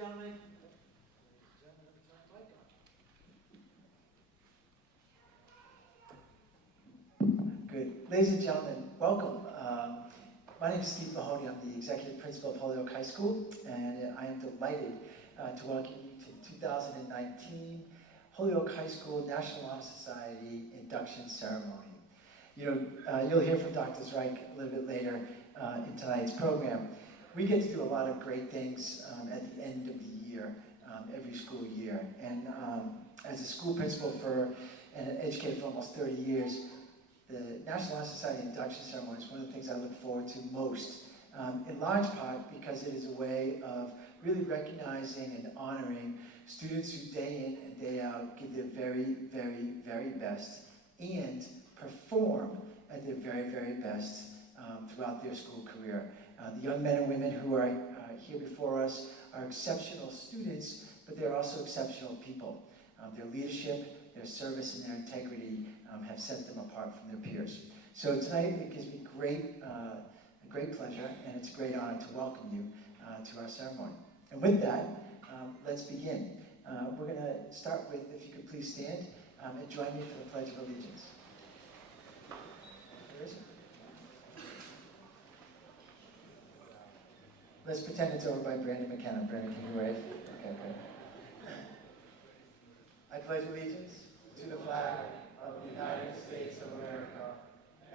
gentlemen. Good. Ladies and gentlemen, welcome. My name is Steve Mahoney. I'm the executive principal of Holyoke High School, and I am delighted to welcome you to the 2019 Holyoke High School National Honor Society induction ceremony. You know, you'll hear from Dr. Zreich a little bit later in tonight's program. We get to do a lot of great things at the end of the year, every school year. And as a school principal and an educator for almost 30 years, the National Honor Society induction ceremony is one of the things I look forward to most, in large part because it is a way of really recognizing and honoring students who day in and day out give their very, very, very best and perform at their very, very best throughout their school career. The young men and women who are here before us are exceptional students, but they're also exceptional people. Their leadership, their service, and their integrity have set them apart from their peers. So tonight it gives me great pleasure, and it's a great honor to welcome you to our ceremony. And with that, let's begin. We're going to start with, if you could please stand and join me for the Pledge of Allegiance. Where is it? Let's pretend it's over by Brandon McKenna. Brandon, can you wave? Okay, good. I pledge allegiance to the flag of the United States of America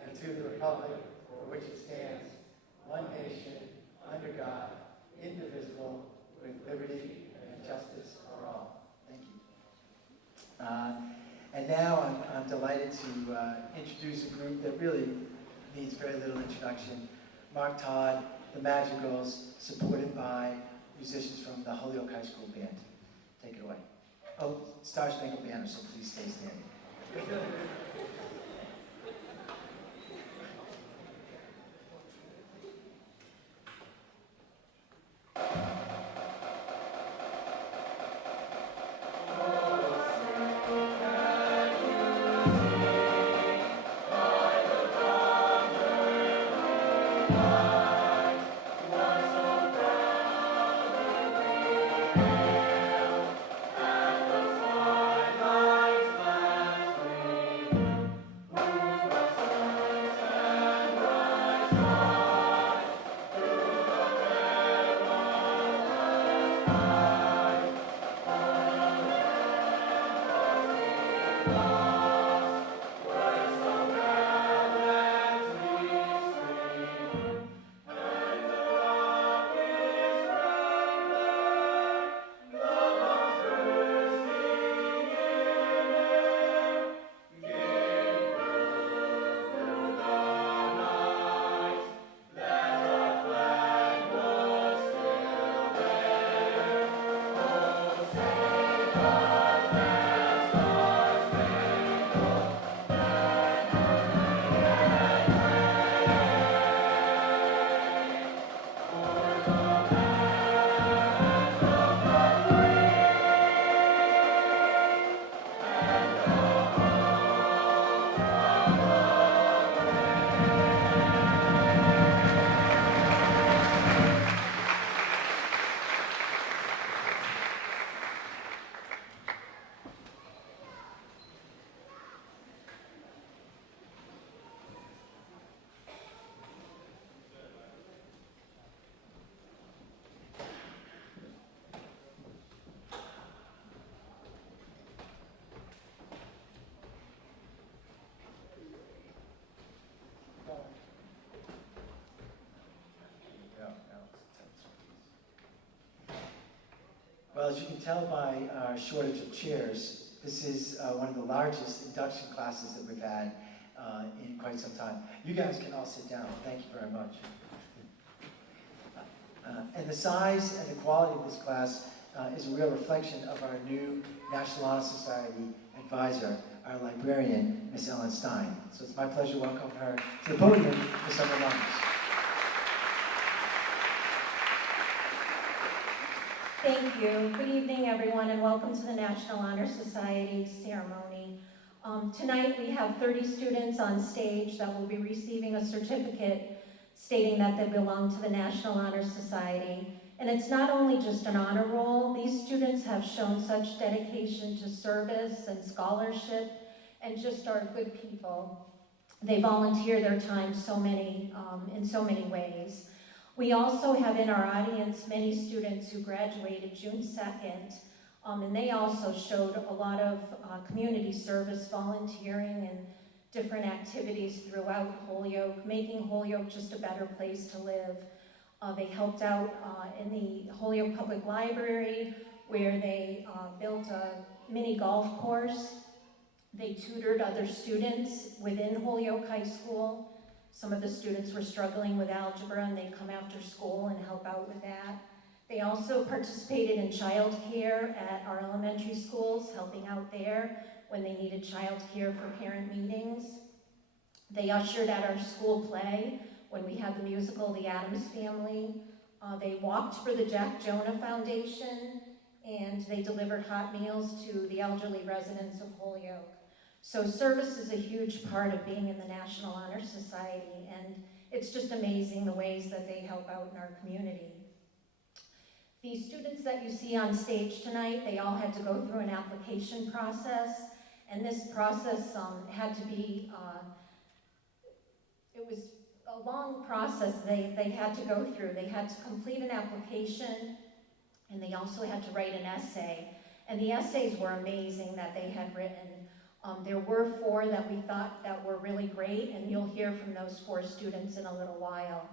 and to the republic for which it stands, one nation, under God, indivisible, with liberty and justice for all. Thank you. And now I'm delighted to introduce a group that really needs very little introduction. Mark Todd, the Madrigals, supported by musicians from the Holyoke High School Band. Take it away. Oh, Star Spangled Banner, so please stay standing. Well, as you can tell by our shortage of chairs, this is one of the largest induction classes that we've had in quite some time. You guys can all sit down. Thank you very much. And the size and the quality of this class is a real reflection of our new National Honor Society advisor, our librarian, Miss Ellen Stein. So it's my pleasure to welcome her to the podium for some remarks. Thank you. Good evening, everyone, and welcome to the National Honor Society ceremony. Tonight we have 30 students on stage that will be receiving a certificate stating that they belong to the National Honor Society. And it's not only just an honor roll, these students have shown such dedication to service and scholarship and just are good people. They volunteer their time in so many ways. We also have in our audience many students who graduated June 2nd, and they also showed a lot of community service, volunteering, and different activities throughout Holyoke, making Holyoke just a better place to live. They helped out in the Holyoke Public Library, where they built a mini golf course. They tutored other students within Holyoke High School. Some of the students were struggling with algebra, and they'd come after school and help out with that. They also participated in child care at our elementary schools, helping out there when they needed child care for parent meetings. They ushered at our school play when we had the musical The Addams Family. They walked for the Jack Jonah Foundation, and they delivered hot meals to the elderly residents of Holyoke. So service is a huge part of being in the National Honor Society, and it's just amazing the ways that they help out in our community. The students that you see on stage tonight, they all had to go through an application process, and this process had to be, it was a long process they had to go through. They had to complete an application, and they also had to write an essay. And the essays were amazing that they had written. There were 4 that we thought that were really great, and you'll hear from those 4 students in a little while.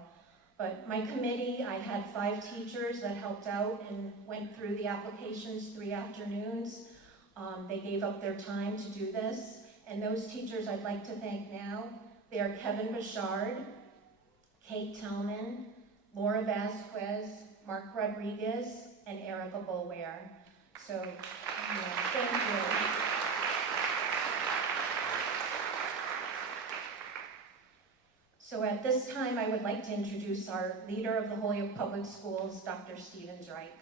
But my committee, I had 5 teachers that helped out and went through the applications 3 afternoons. They gave up their time to do this, and those teachers I'd like to thank now. They are Kevin Bouchard, Kate Tellman, Laura Vasquez, Mark Rodriguez, and Erica Bulware. So, thank you. So at this time, I would like to introduce our leader of the Holyoke Public Schools, Dr. Stephen Drake.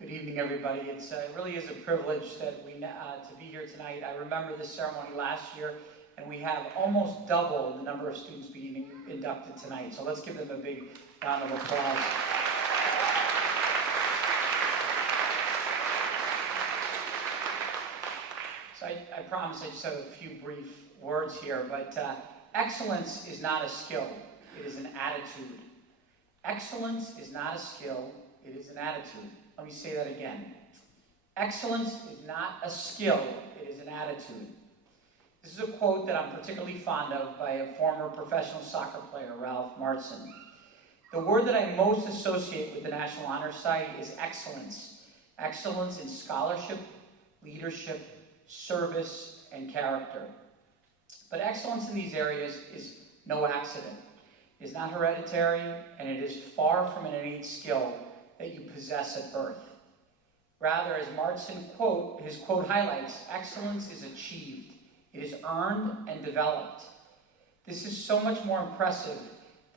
Good evening, everybody. It really is a privilege that to be here tonight. I remember this ceremony last year, and we have almost double the number of students being inducted tonight. So let's give them a big round of applause. So I promise I just have a few brief words here, but excellence is not a skill, it is an attitude. Excellence is not a skill, it is an attitude. Let me say that again. Excellence is not a skill, it is an attitude. This is a quote that I'm particularly fond of by a former professional soccer player, Ralph Martson. The word that I most associate with the National Honor Society is excellence. Excellence in scholarship, leadership, service, and character. But excellence in these areas is no accident. It is not hereditary, and it is far from an innate skill that you possess at birth. Rather, as his quote highlights, excellence is achieved. It is earned and developed. This is so much more impressive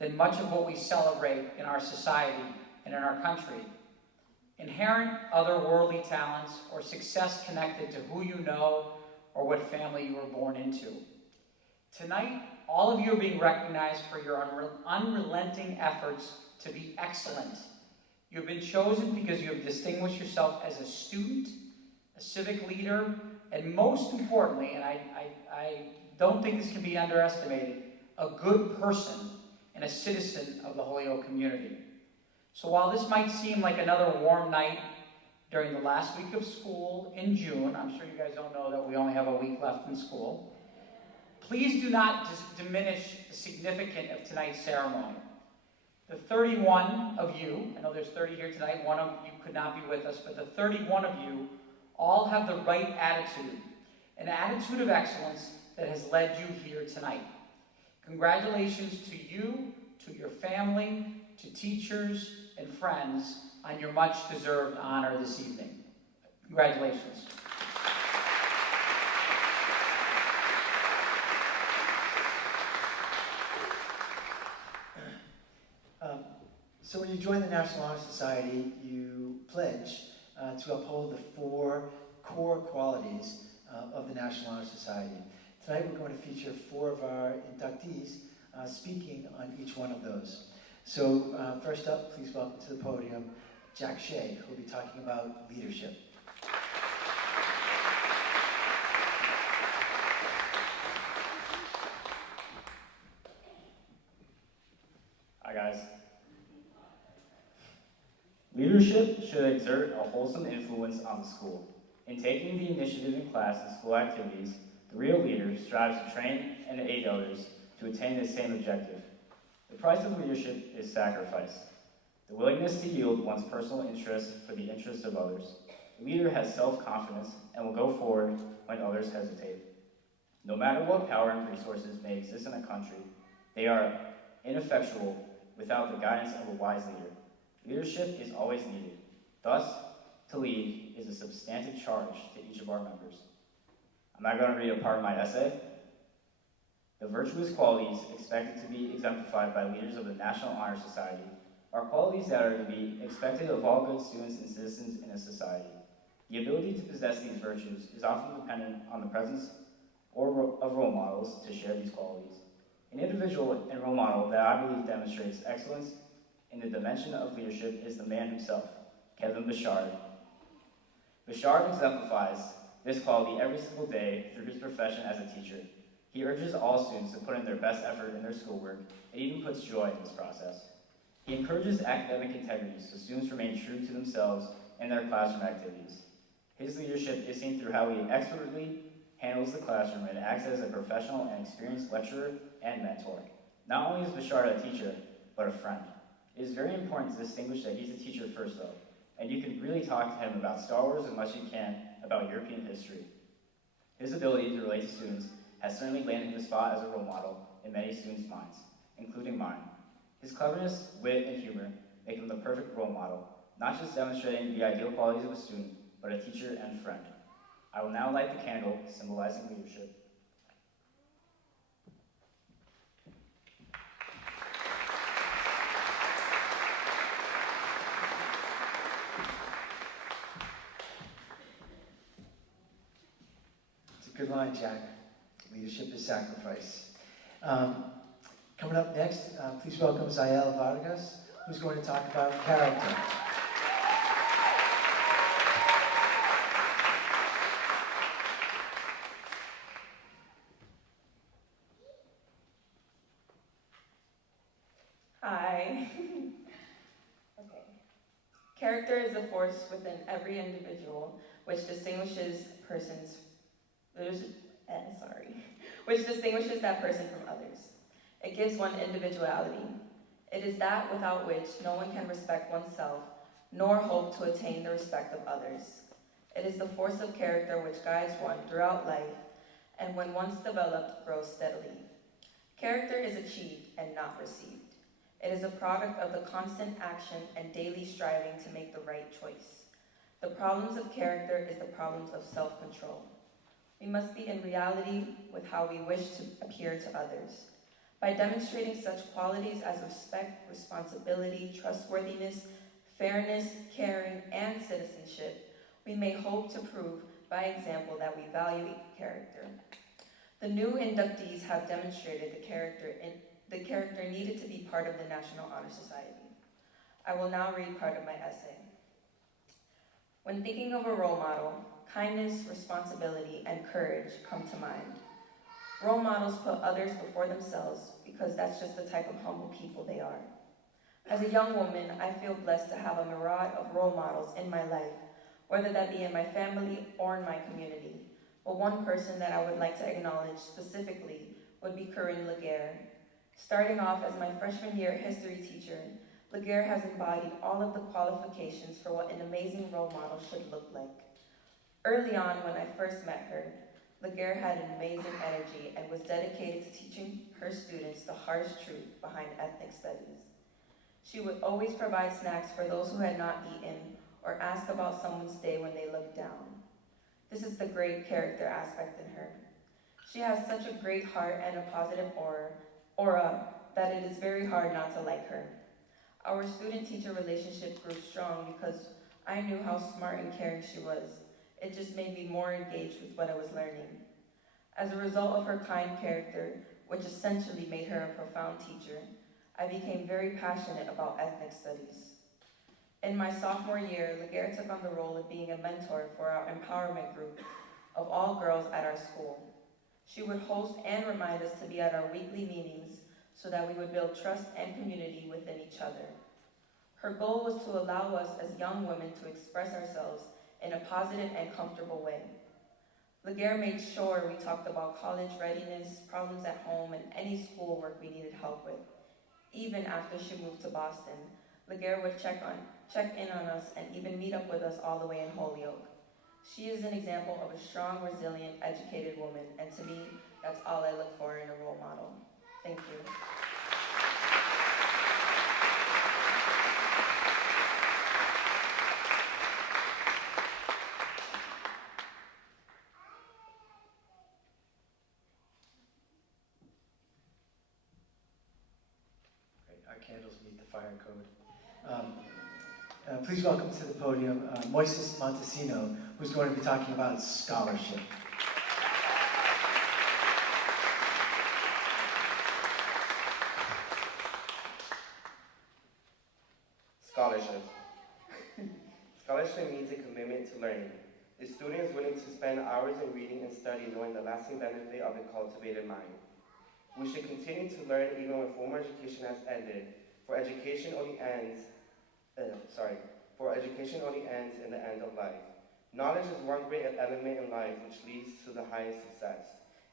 than much of what we celebrate in our society and in our country. Inherent otherworldly talents or success connected to who you know or what family you were born into. Tonight, all of you are being recognized for your unrelenting efforts to be excellent. You have been chosen because you have distinguished yourself as a student, a civic leader, and most importantly, and I don't think this can be underestimated, a good person and a citizen of the Holyoke community. So while this might seem like another warm night during the last week of school in June, I'm sure you guys don't know that we only have a week left in school, please do not diminish the significance of tonight's ceremony. The 31 of you, I know there's 30 here tonight, one of you could not be with us, but the 31 of you all have the right attitude, an attitude of excellence that has led you here tonight. Congratulations to you, to your family, to teachers and friends on your much-deserved honor this evening. Congratulations. So when you join the National Honor Society, you pledge to uphold the 4 core qualities of the National Honor Society. Tonight we're going to feature 4 of our inductees speaking on each one of those. So first up, please welcome to the podium Jack Shea, who will be talking about leadership. Hi guys. Leadership should exert a wholesome influence on the school. In taking the initiative in class and school activities, the real leader strives to train and aid others to attain the same objective. The price of leadership is sacrifice, the willingness to yield one's personal interest for the interest of others. The leader has self-confidence and will go forward when others hesitate. No matter what power and resources may exist in a country, they are ineffectual without the guidance of a wise leader. Leadership is always needed. Thus, to lead is a substantive charge to each of our members. I'm not going to read a part of my essay. The virtuous qualities expected to be exemplified by leaders of the National Honor Society are qualities that are to be expected of all good students and citizens in a society. The ability to possess these virtues is often dependent on the presence of role models to share these qualities. An individual and role model that I believe demonstrates excellence in the dimension of leadership is the man himself, Kevin Bouchard. Bouchard exemplifies this quality every single day through his profession as a teacher. He urges all students to put in their best effort in their schoolwork and even puts joy in this process. He encourages academic integrity so students remain true to themselves in their classroom activities. His leadership is seen through how he expertly handles the classroom and acts as a professional and experienced lecturer and mentor. Not only is Bouchard a teacher, but a friend. It is very important to distinguish that he's a teacher first, though, and you can really talk to him about Star Wars as much as you can about European history. His ability to relate to students has certainly landed him a spot as a role model in many students' minds, including mine. His cleverness, wit, and humor make him the perfect role model, not just demonstrating the ideal qualities of a student, but a teacher and friend. I will now light the candle, symbolizing leadership. It's a good line, Jack. Leadership is sacrifice. Coming up next, please welcome Ayala Vargas, who's going to talk about character. Hi. Okay. Character is a force within every individual which distinguishes that person from others. It gives one individuality. It is that without which no one can respect oneself, nor hope to attain the respect of others. It is the force of character which guides one throughout life, and when once developed, grows steadily. Character is achieved and not received. It is a product of the constant action and daily striving to make the right choice. The problems of character is the problems of self-control. We must be in reality with how we wish to appear to others. By demonstrating such qualities as respect, responsibility, trustworthiness, fairness, caring, and citizenship, we may hope to prove by example that we value character. The new inductees have demonstrated the character needed to be part of the National Honor Society. I will now read part of my essay. When thinking of a role model, kindness, responsibility, and courage come to mind. Role models put others before themselves because that's just the type of humble people they are. As a young woman, I feel blessed to have a myriad of role models in my life, whether that be in my family or in my community. But one person that I would like to acknowledge specifically would be Corinne Laguerre. Starting off as my freshman year history teacher, Laguerre has embodied all of the qualifications for what an amazing role model should look like. Early on, when I first met her, Laguerre had an amazing energy and was dedicated to teaching her students the harsh truth behind ethnic studies. She would always provide snacks for those who had not eaten or ask about someone's day when they looked down. This is the great character aspect in her. She has such a great heart and a positive aura that it is very hard not to like her. Our student-teacher relationship grew strong because I knew how smart and caring she was. It just made me more engaged with what I was learning. As a result of her kind character, which essentially made her a profound teacher, I became very passionate about ethnic studies. In my sophomore year, Laguerre took on the role of being a mentor for our empowerment group of all girls at our school. She would host and remind us to be at our weekly meetings so that we would build trust and community within each other. Her goal was to allow us as young women to express ourselves in a positive and comfortable way. Laguerre made sure we talked about college readiness, problems at home, and any schoolwork we needed help with. Even after she moved to Boston, Laguerre would check in on us and even meet up with us all the way in Holyoke. She is an example of a strong, resilient, educated woman, and to me, that's all I look for in a role model. Thank you. Our candles meet the fire code. Please welcome to the podium Moises Montesino, who's going to be talking about scholarship. Scholarship. Scholarship means a commitment to learning. A student is willing to spend hours in reading and study knowing the lasting benefit of a cultivated mind. We should continue to learn even when formal education has ended, for education only ends in the end of life. Knowledge is one great element in life which leads to the highest success,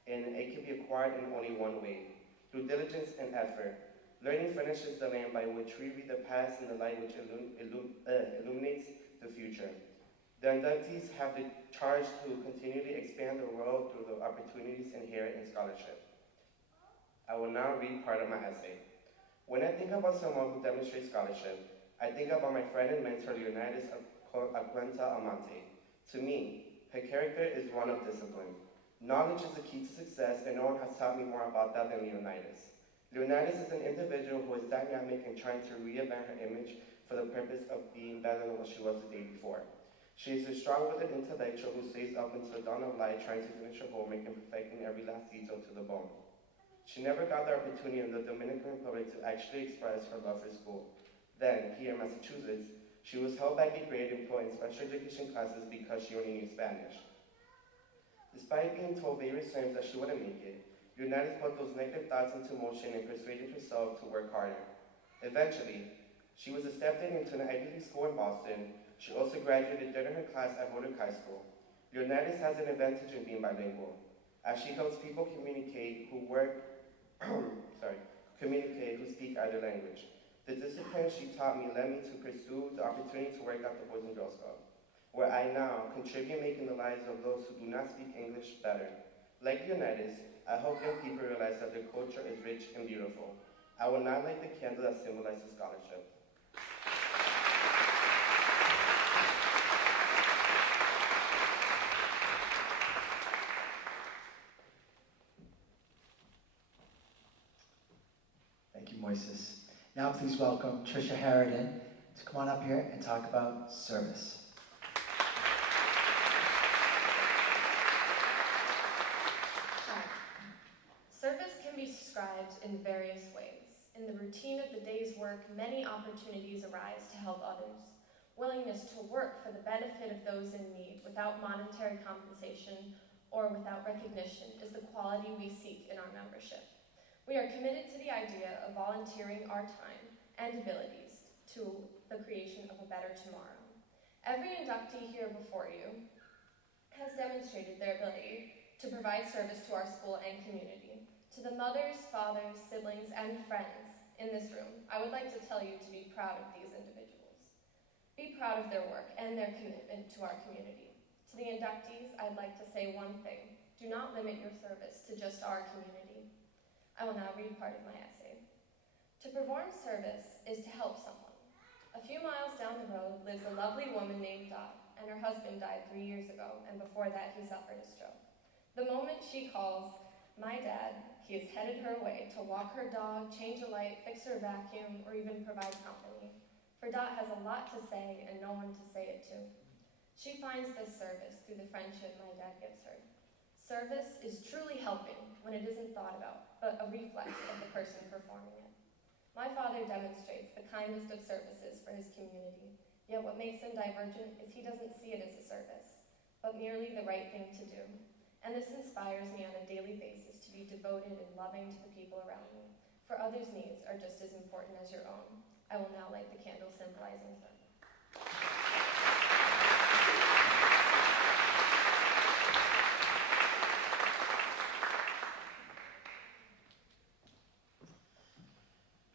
and it can be acquired in only one way, through diligence and effort. Learning furnishes the lamp by which we read the past and the light which illuminates the future. The inductees have the charge to continually expand the world through the opportunities inherent in scholarship. I will now read part of my essay. When I think about someone who demonstrates scholarship, I think about my friend and mentor, Leonidas Acuenta Amante. To me, her character is one of discipline. Knowledge is the key to success, and no one has taught me more about that than Leonidas. Leonidas is an individual who is dynamic and trying to reinvent her image for the purpose of being better than what she was the day before. She is a strong-willed intellectual who stays up until the dawn of light trying to finish her homework and perfecting every last detail to the bone. She never got the opportunity in the Dominican Republic to actually express her love for school. Then, here in Massachusetts, she was held back a grade and put in special education classes because she only knew Spanish. Despite being told various times that she wouldn't make it, Brunette put those negative thoughts into motion and persuaded herself to work harder. Eventually, she was accepted into an Ivy League school in Boston. She also graduated third in her class at Holyoke High School. Leonidas has an advantage in being bilingual, as she helps people communicate who speak either language. The discipline she taught me led me to pursue the opportunity to work at the Boys and Girls Club, where I now contribute making the lives of those who do not speak English better. Like Leonidas, I hope young people realize that their culture is rich and beautiful. I will not light the candle that symbolizes scholarship. Thank you, Moises. Now please welcome Patricia Haradon to come on up here and talk about service. Hi. Service can be described in various ways. In the routine of the day's work, many opportunities arise to help others. Willingness to work for the benefit of those in need without monetary compensation or without recognition is the quality we seek in our membership. We are committed to the idea of volunteering our time and abilities to the creation of a better tomorrow. Every inductee here before you has demonstrated their ability to provide service to our school and community. To the mothers, fathers, siblings, and friends in this room, I would like to tell you to be proud of these individuals. Be proud of their work and their commitment to our community. To the inductees, I'd like to say one thing. Do not limit your service to just our community. I will now read part of my essay. To perform service is to help someone. A few miles down the road lives a lovely woman named Dot, and her husband died 3 years ago, and before that he suffered a stroke. The moment she calls, "My dad," he is headed her way to walk her dog, change a light, fix her vacuum, or even provide company. for Dot has a lot to say and no one to say it to. She finds this service through the friendship my dad gives her. Service is truly helping when it isn't thought about, but a reflex of the person performing it. My father demonstrates the kindest of services for his community, yet what makes him divergent is he doesn't see it as a service, but merely the right thing to do. And this inspires me on a daily basis to be devoted and loving to the people around me, for others' needs are just as important as your own. I will now light the candle symbolizing service.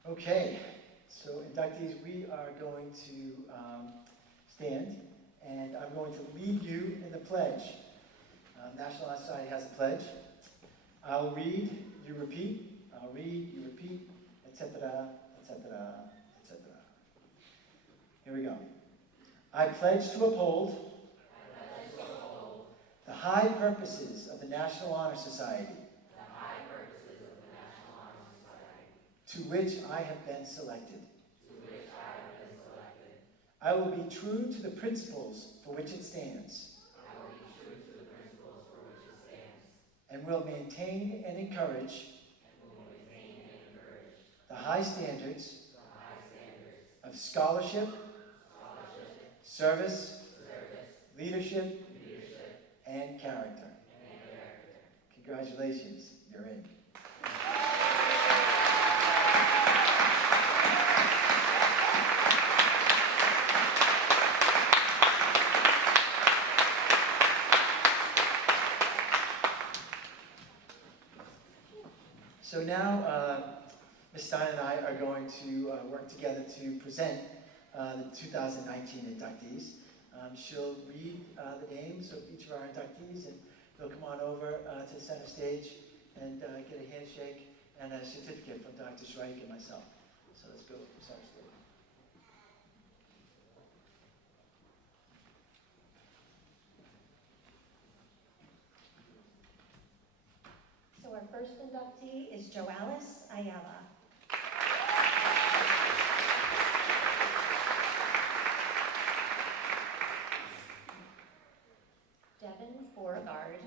Okay, so inductees, we are going to stand, and I'm going to lead you in the pledge. National Honor Society has a pledge. I'll read, you repeat. I'll read, you repeat, etc., etc., etc. Here we go. I pledge to uphold the high purposes of the National Honor Society, to which I have been selected. I will be true to the principles for which it stands. And will maintain and encourage the high standards of scholarship, service, leadership, and character. Congratulations, you're in. So now, Ms. Stein and I are going to work together to present the 2019 inductees. She'll read the names of each of our inductees, and they'll come on over to the center stage and get a handshake and a certificate from Dr. Shrike and myself. So let's go to center stage. So our first inductee is Joalis Ayala. Devin Beauregard.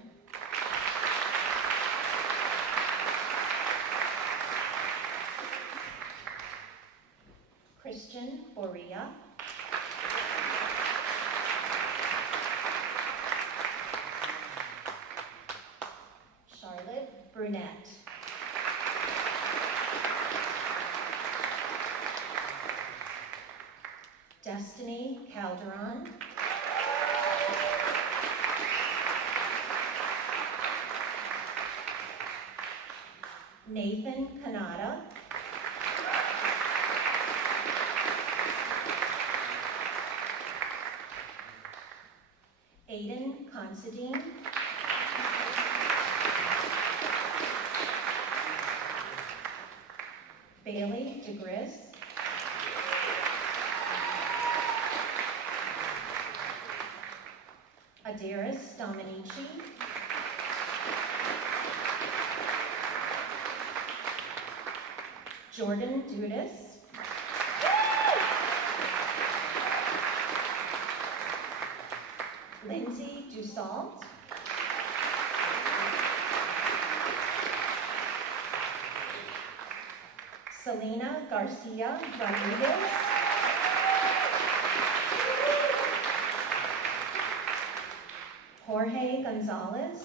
Christian Boria. Brunette. Destiny Calderon. Nathan Canata. Aiden Consedine. Bailey Digris. Adaris Dominicci. Jordan Dudas. Lindsay Dusseault. Selena Garcia Rodriguez. Jorge Gonzalez.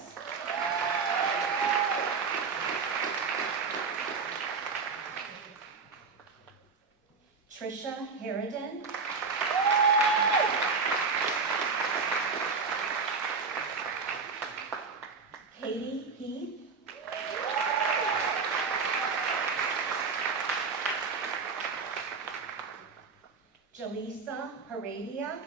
Patricia Haradon. Keiry Heath. Yaelisa Heredia.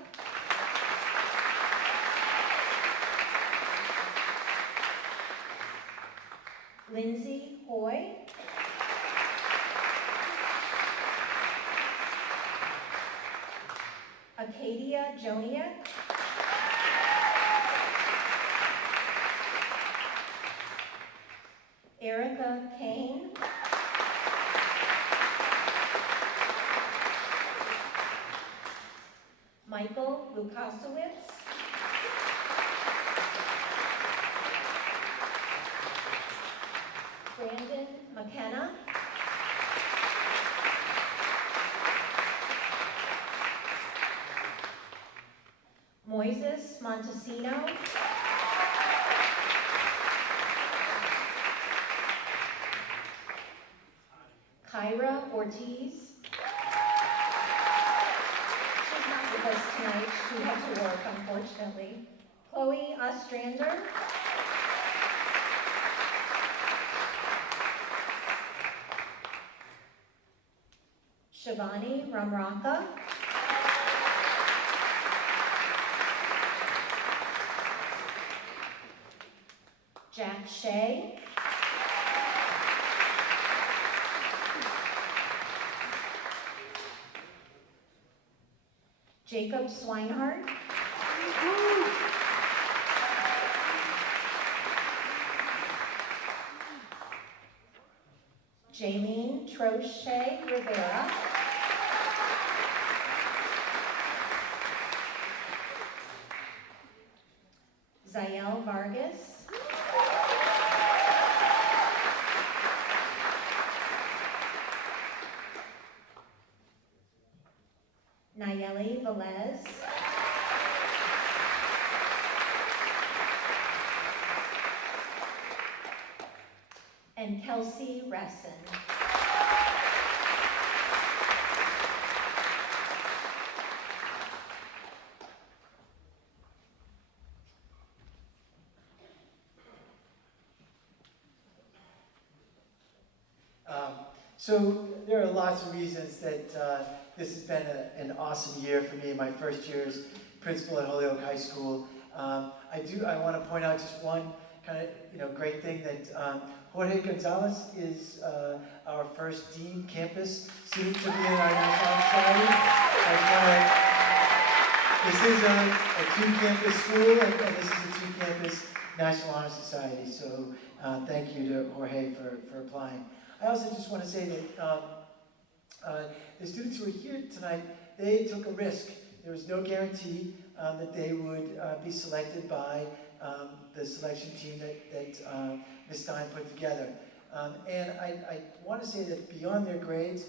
Lindsay, Hoey. Acadia Joniak. Erica Kane. Michael Lukasiewicz. Brandon McKenna. Moises Montesino. Kyra Ortiz. She's not with us tonight. She had to work, unfortunately. Chloe Ostrander. Shivani Ramraka. Jack Shea. Jacob Swinehart. Jaylene Troche Rivera. Zael Vargas. Nayeli Velez. And Kelsey Resson. So there are lots of reasons that this has been an awesome year for me, my first year as principal at Holyoke High School. I want to point out just one kind of great thing that Jorge Gonzalez is our first Dean Campus student to be in our National Society. This is a two-campus school, and this is a two-campus National Honor Society. So thank you to Jorge for applying. I also just want to say that the students who are here tonight, they took a risk. There was no guarantee that they would be selected by the selection team that Ms. Stein put together. And I want to say that beyond their grades,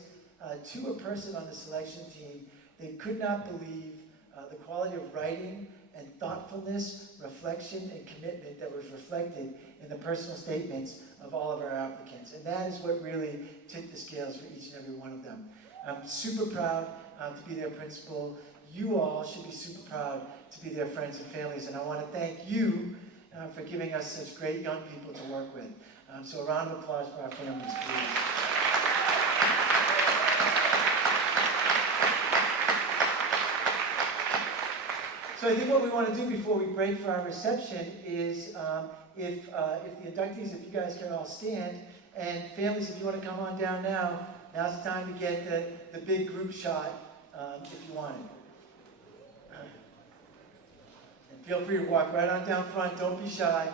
to a person on the selection team, they could not believe the quality of writing and thoughtfulness, reflection, and commitment that was reflected in the personal statements of all of our applicants. And that is what really tipped the scales for each and every one of them. I'm super proud to be their principal. You all should be super proud to be their friends and families. And I want to thank you for giving us such great young people to work with. So a round of applause for our families, please. So I think what we want to do before we break for our reception is, if the inductees, if you guys can all stand, and families, if you want to come on down now, now's the time to get the big group shot, if you want it. And feel free to walk right on down front, don't be shy.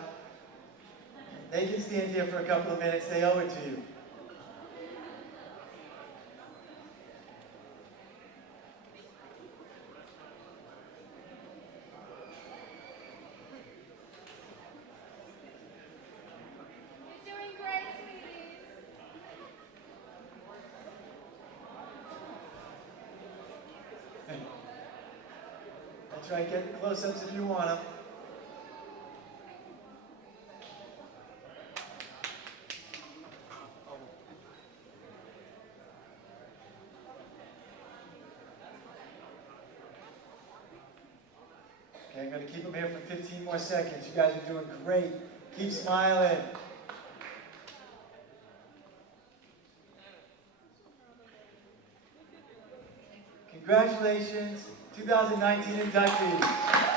They can stand here for a couple of minutes, they owe it to you. That's right, get the close-ups if you want them. Okay, I'm going to keep them here for 15 more seconds. You guys are doing great. Keep smiling. Congratulations, 2019 inductees.